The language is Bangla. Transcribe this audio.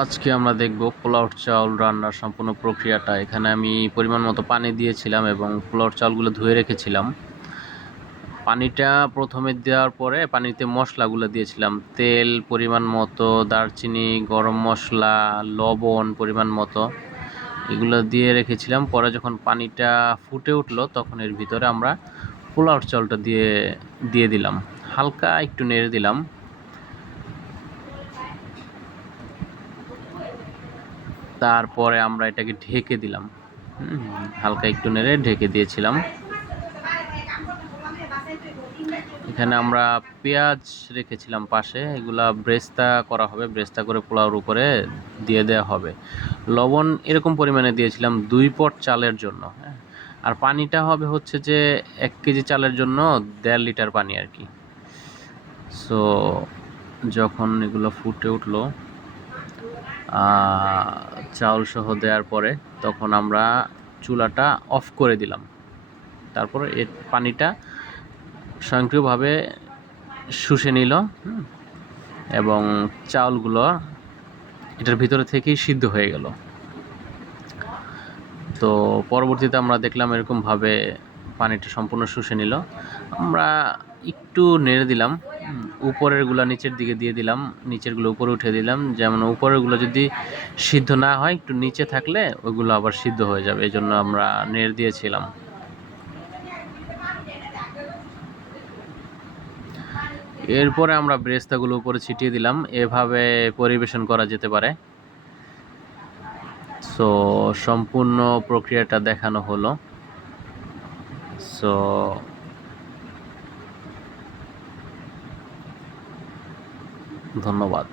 আজকে আমরা দেখব পোলাওর চাউল রান্নার সম্পূর্ণ প্রক্রিয়াটা। এখানে আমি পরিমাণ মতো পানি দিয়েছিলাম এবং পোলাওর চাউলগুলো ধুয়ে রেখেছিলাম। পানিটা প্রথমে দেওয়ার পরে পানিতে মশলাগুলো দিয়েছিলাম। তেল পরিমাণ মতো, দারচিনি, গরম মশলা, লবণ পরিমাণ মতো, এগুলো দিয়ে রেখেছিলাম। পরে যখন পানিটা ফুটে উঠলো তখন এর ভিতরে আমরা পোলাওর চাউলটা দিয়ে দিলাম। হালকা একটু নেড়ে দিলাম। তারপরে আমরা এটাকে ঢেকে দিলাম। হালকা একটু নেড়ে ঢেকে দিয়েছিলাম। এখানে আমরা পেঁয়াজ রেখেছিলাম পাশে, এগুলা ব্রেস্তা করা হবে, ব্রেস্তা করে পোলাওর উপরে দিয়ে দেওয়া হবে। লবণ এরকম পরিমাণে দিয়েছিলাম 2 পট চালের জন্য, হ্যাঁ। আর পানিটা হবে হচ্ছে যে 1 কেজি চালের জন্য 1.5 লিটার পানি আর কি। সো যখন এগুলো ফুটে উঠলো চাউল সহ দেওয়ার পরে, তখন আমরা চুলাটা অফ করে দিলাম। তারপরে এর পানিটা স্বয়ংক্রিয়ভাবে শুষে নিল এবং চাউলগুলো এটার ভিতরে থেকেই সিদ্ধ হয়ে গেল। তো পরবর্তীতে আমরা দেখলাম এরকমভাবে পানিটা সম্পূর্ণ শুষে নিল। আমরা একটু নেড়ে দিলাম, উপরেরগুলো নিচের দিকে দিয়ে দিলাম, নিচেরগুলো উপরে উঠে দিলাম। যেমন উপরেরগুলো যদি সিদ্ধ না হয়, একটু নিচে থাকলে ওইগুলো আবার সিদ্ধ হয়ে যাবে, এই জন্য আমরা নেড়ে দিয়েছিলাম। এরপরে আমরা ব্রেস্তাগুলো উপরে ছিটিয়ে দিলাম। এভাবে পরিবেশন করা যেতে পারে। সো সম্পূর্ণ প্রক্রিয়াটা দেখানো হলো। সো ধন্যবাদ।